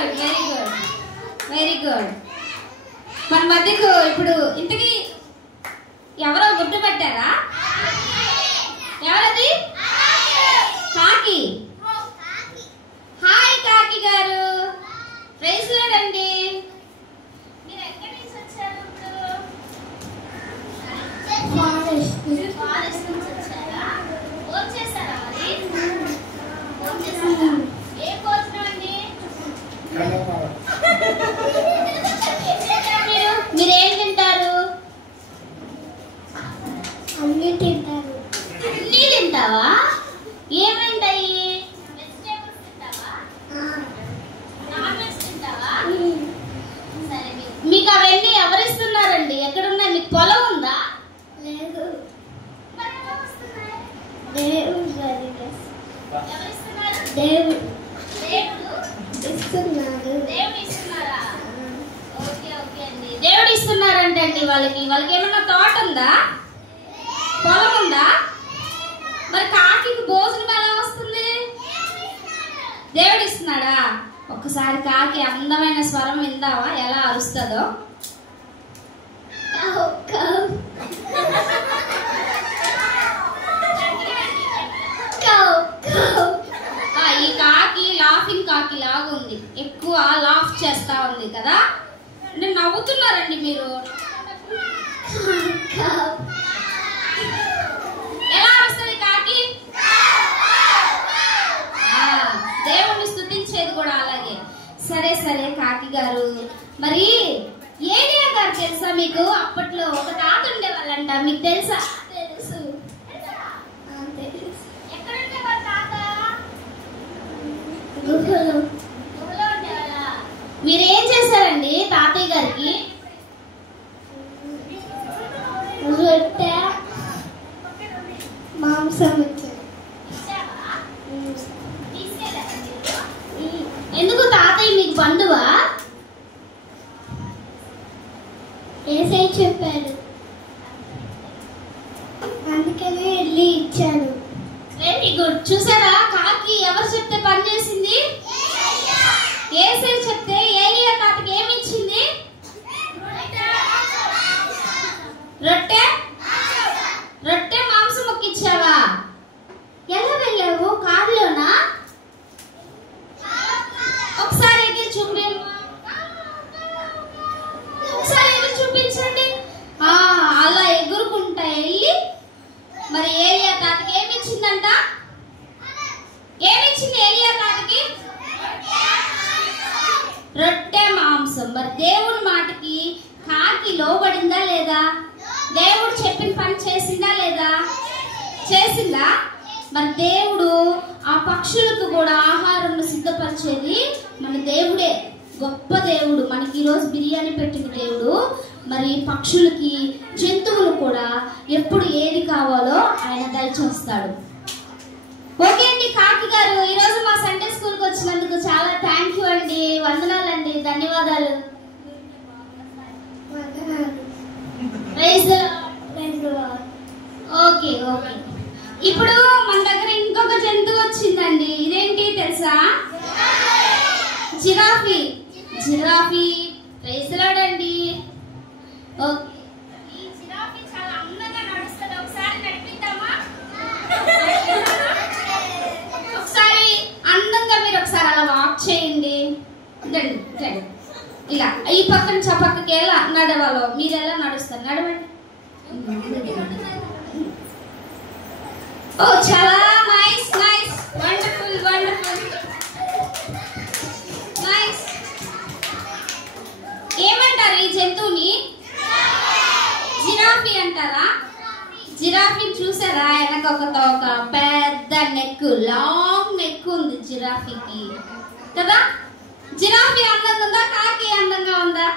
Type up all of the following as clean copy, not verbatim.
Good very good very good. మన మధ్యకు ఇప్పుడు ఇంతకీ ఎవరో గుర్తుపట్టారా? ఎవరది? కాకి. హాయ్ కాకి గారు, ప్రైజ్ లార్డ్ అండి. మీరు ఎక్కడి నుంచి వచ్చారు? ఇప్పుడు ఫారెస్ట్ నుంచి వచ్చారా? భోజనం చేశారా? మరి భోజనం చేశారా? ఏ భోజనం అండి? మీరేం తింటారు? అన్నీ తింటారు. అన్నీ తింటావా? ఏమైంటాయి? వెజిటేబుల్స్ తింటావా? నాన్ వెజ్ తింటావా? సరే, మీకు అవన్నీ ఎవరిస్తున్నారండి? ఎక్కడున్నాయి? మీకు పొలం ఉందా? లేదు. మరి ఎలా వస్తున్నాయి? దేవుడు ఎవరిస్తున్నారు? దేవుడు దేవుడు ఇస్తున్నాడు. దేవుడు ఇస్తున్నారా? ఓకే ఓకే అండి. దేవుడు ఇస్తున్నారంటండి. వాళ్ళకి ఏమన్నా తోట ఉందా? పొలం ఉందా? మరి కాకి భోజనం ఎలా వస్తుంది? దేవుడు ఇస్తున్నాడా? ఒక్కసారి కాకి అందమైన స్వరం విందావా ఎలా అరుస్తుందో? ఈ కాకి లాఫింగ్ కాకి లాగా ఉంది, ఎక్కువ లాఫ్ చేస్తా ఉంది కదా. అంటే నవ్వుతున్నారండి మీరు. ఎలా వస్తుంది కాకి? దేవుణ్ణి స్తుతించేది కూడా అలాగే. సరే సరే కాకి గారు, మరి ఏలియా గారు తెలుసా మీకు? అప్పట్లో ఒక తాత ఉండేవాళ్ళంట, మీకు తెలుసా? తెలుసు. ఎక్కడ ఉండేవాళ్ళ తాత? గుహలో. గుహలో ఉండేవాళ్ళ. మీరేం చేశారండి తాతయ్య గారికి? రొట్టె మాంసం ఇచ్చారు. ఎందుకు తాతయ్య మీకు బంధువా? ఏసై చెప్పాడు, అందుకనే వెళ్ళి ఇచ్చాను. Very good. చూసారా, కాకి ఎవరు చెప్తే పని చేసింది? ఏసై చెప్తే ఏలియా తాతకి ఏమి ఇచ్చింది? రొట్టె రొట్టె మాంసం మొక్కిచ్చావా? ఎలా వెళ్ళావు? కారులోనా? ఒకసారి ఎగిరి చూపి, ఒకసారి ఎగిరి చూపించండి. అలా ఎగురుకుంటా వెళ్ళి మరి ఏలియా తాతకి ఏమి ఇచ్చిందంట? ఏమిచ్చింది ఏలియా తాతకి? రొట్టె మాంసం. మరి దేవుడి మాటకి కాకి లోబడిందా లేదా? దేవుడు చెప్పిన పని చేసిందా లేదా? చేసిందా? మరి దేవుడు ఆ పక్షులకు కూడా ఆహారం సిద్ధపరిచేది మన దేవుడే. గొప్ప దేవుడు. మనకి ఈరోజు బిర్యానీ పెట్టిన దేవుడు మరి పక్షులకి, జంతువులు కూడా ఎప్పుడు ఏది కావాలో ఆయన దయచేస్తాడు. ఓకే అండి కాకి గారు, ఈరోజు మా సండే స్కూల్కి వచ్చినందుకు చాలా థ్యాంక్ యూ అండి. వందనాలండి, ధన్యవాదాలు. Okay okay. ఇప్పుడు మన దగ్గర ఇంకొక జంతువు వచ్చిందండి. ఇదేంటి తెలుసా? జిరాఫీ. జిరాఫీ ప్రైజ్ లార్డ్ అండి. ఓకే, ఈ జిరాఫీ చాలా అందంగా నడుస్తుంది. ఒకసారి నడిపిద్దామా? ఒకసారి అందంగా మీరు ఒకసారి అలా వాక్ చేయండి. ఇలా ఈ పక్క నుంచి ఆ పక్కకి ఎలా నడవాలో మీరు ఎలా నడుస్తారు? నడవండి. ఓ చాలా nice nice, wonderful wonderful, nice. ఏమంటారు ఈ జంతువుని? జిరాఫీ అంటారా? జిరాఫీ చూసారా? వెనక ఒక పెద్ద నెక్, లాంగ్ నెక్ ఉంది జిరాఫీకి కదా. జిరాఫీ అందంగా ఉందా? కాకి అందంగా ఉందా?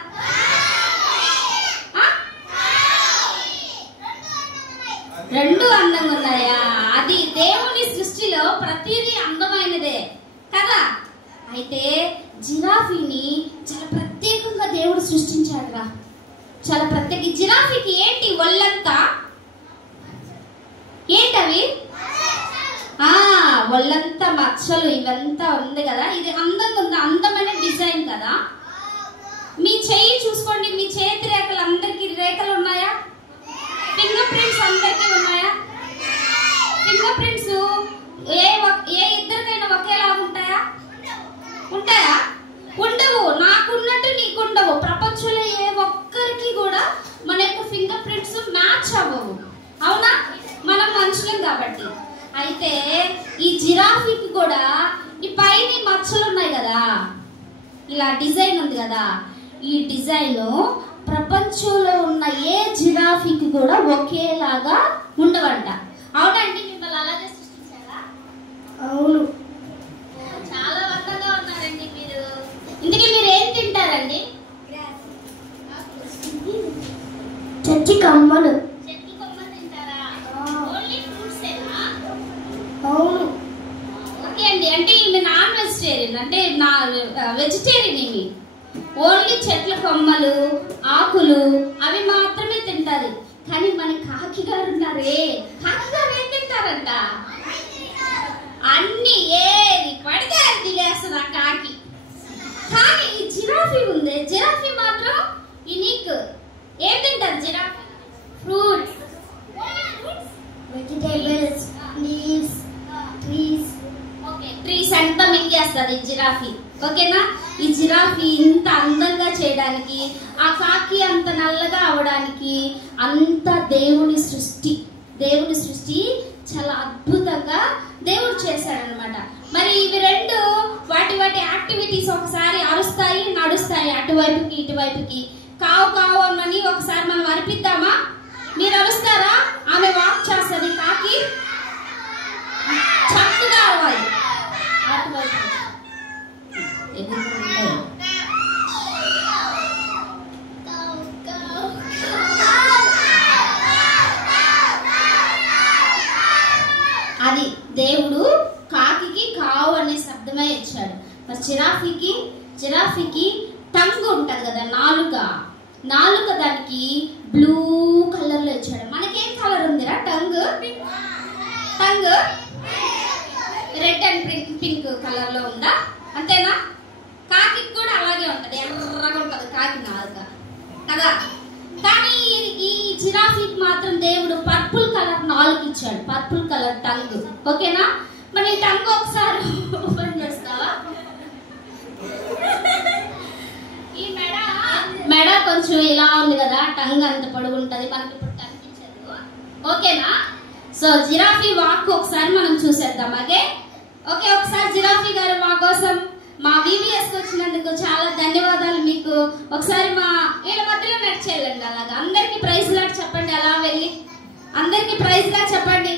రెండు అందంగా ఉన్నాయా? అది దేవుని సృష్టిలో ప్రతిదీ అందమైనదే కదా. అయితే జిరాఫీని చాలా ప్రత్యేకంగా దేవుడు సృష్టించాడురా. చాలా ప్రత్యేక. జిరాఫీకి ఏంటి ఒళ్ళంతా? ఏంటవి? ఒళ్ళంతా మచ్చలు ఇవంతా ఉంది కదా. ఇది అందంగా ఉంది, అందమైన డిజైన్ కదా. మీ చెయ్యి చూసుకోండి, మీ చేతి రేఖలు అందరికి రేఖలు ఉన్నాయా? ఫింగర్ ప్రింట్స్ అందరికి ఉన్నాయా? ఫింగర్ ప్రింట్స్ ఏ ఇద్దరికైనా ఒకేలాగా ఉంటాయా? ఉంటాయా? ఉండవు. నాకున్నట్టు నీకుండవు. ప్రపంచంలో ఏ ఒక్కరికి కూడా మన యొక్క ఫింగర్ ప్రింట్స్ మ్యాచ్ అవ్వవు. అవునా? మనం మనుషులం కాబట్టి. అయితే ఈ జిరాఫీకి కూడా ఈ పైన మచ్చలు ఉన్నాయి కదా, ఇలా డిజైన్ ఉంది కదా, ఈ డిజైన్ ప్రపంచంలో ఉన్న ఏ జిరాఫీకి కూడా ఒకేలాగా ఉండవంట. అవునండి? మిమ్మల్ని అలాగే సృష్టించారా? అవును. చాలా అందంగా ఉన్నారండి మీరు. ఇంతకీ మీరు ఏం తింటారండి? చెట్టు కమ్మలు. చెట్టు కొమ్మలు తింటారా? ఓన్లీ ఫ్రూట్స్ ఏనా? అవును. ఓకే అండి. అంటే ఈమె నాన్ వెజిటేరియన్, అంటే నా వెజిటేరియన్. ఇవి ఓన్లీ చెట్ల కొమ్మలు, ఆకులు అవి మాత్రమే తింటారు. కానీ మన కాకి గారు ఉన్నారే, కాకి గారు ఏం తింటారంట? అన్ని ఏది పడితే అది తినేస్తుంది ఆ కాకి. కానీ ఈ జిరాఫీ ఉంది, జిరాఫీ మాత్రం యూనిక్. ఏం తింటారు giraffe? Fruits, vegetables, leaves, trees. Okay, trees అంతా మింగేస్తుంది జిరాఫీ. ఓకేనా? ఈ జిరాఫీ ఇంత అందంగా చేయడానికి, ఆ కాకి అంత నల్లగా అవడానికి అంత దేవుని సృష్టి. దేవుని సృష్టి చాలా అద్భుతంగా దేవుడు చేశాడనమాట. మరి ఇవి రెండు వాటి వాటి యాక్టివిటీస్ ఒకసారి అరుస్తాయి, నడుస్తాయి, అటువైపుకి ఇటువైపుకి. కావు కావు అని ఒకసారి మనం అనిపిద్దామా? మీరు అరుస్తారా? ఆమె వాక్ చేస్తుంది, కాకి చక్కగా అరవాలి. అటువైపు అది దేవుడు కాకి కావు అనే శబ్దమే ఇచ్చాడు. మరి జిరాఫీకి టంగ్ ఉంటది కదా, నాలుక దానికి బ్లూ కలర్ లో ఇచ్చాడు. మనకేం కలర్ ఉందిరా? Tongue red and pink colour లో ఉందా? అంతేనా? కాకి కూడా అలాగే ఉంటది, ఎర్రగా ఉంటది కాకి నాలుక కదా. కానీ ఈ జిరాఫీకి మాత్రం దేవుడు పర్పుల్ కలర్ నాలుగు ఇచ్చాడు, పర్పుల్ కలర్ టంగ్. ఓకేనా? మరి ఈ టంగ్ ఒకసారి ఓపెన్ చేస్తావా? ఈ మెడ కొంచెం ఇలా ఉంది కదా, టంగ్ అంత పొడుగు ఉంటది, మనకి ఇప్పుడు కనిపించదు. ఓకేనా? సో జిరాఫీ వాక్ ఒకసారి మనం చూసేద్దాం. ఓకే, ఒకసారి జిరాఫీ గారు మా కోసం మా VBS వచ్చినందుకు చాలా ధన్యవాదాలు మీకు. ఒకసారి మా వీళ్ళ మధ్యలో నడిచేయాలండి. అలాగా అందరికి ప్రైజ్ లాట్ చెప్పండి. అలా వెళ్ళి అందరికి ప్రైజ్ లాట్ చెప్పండి.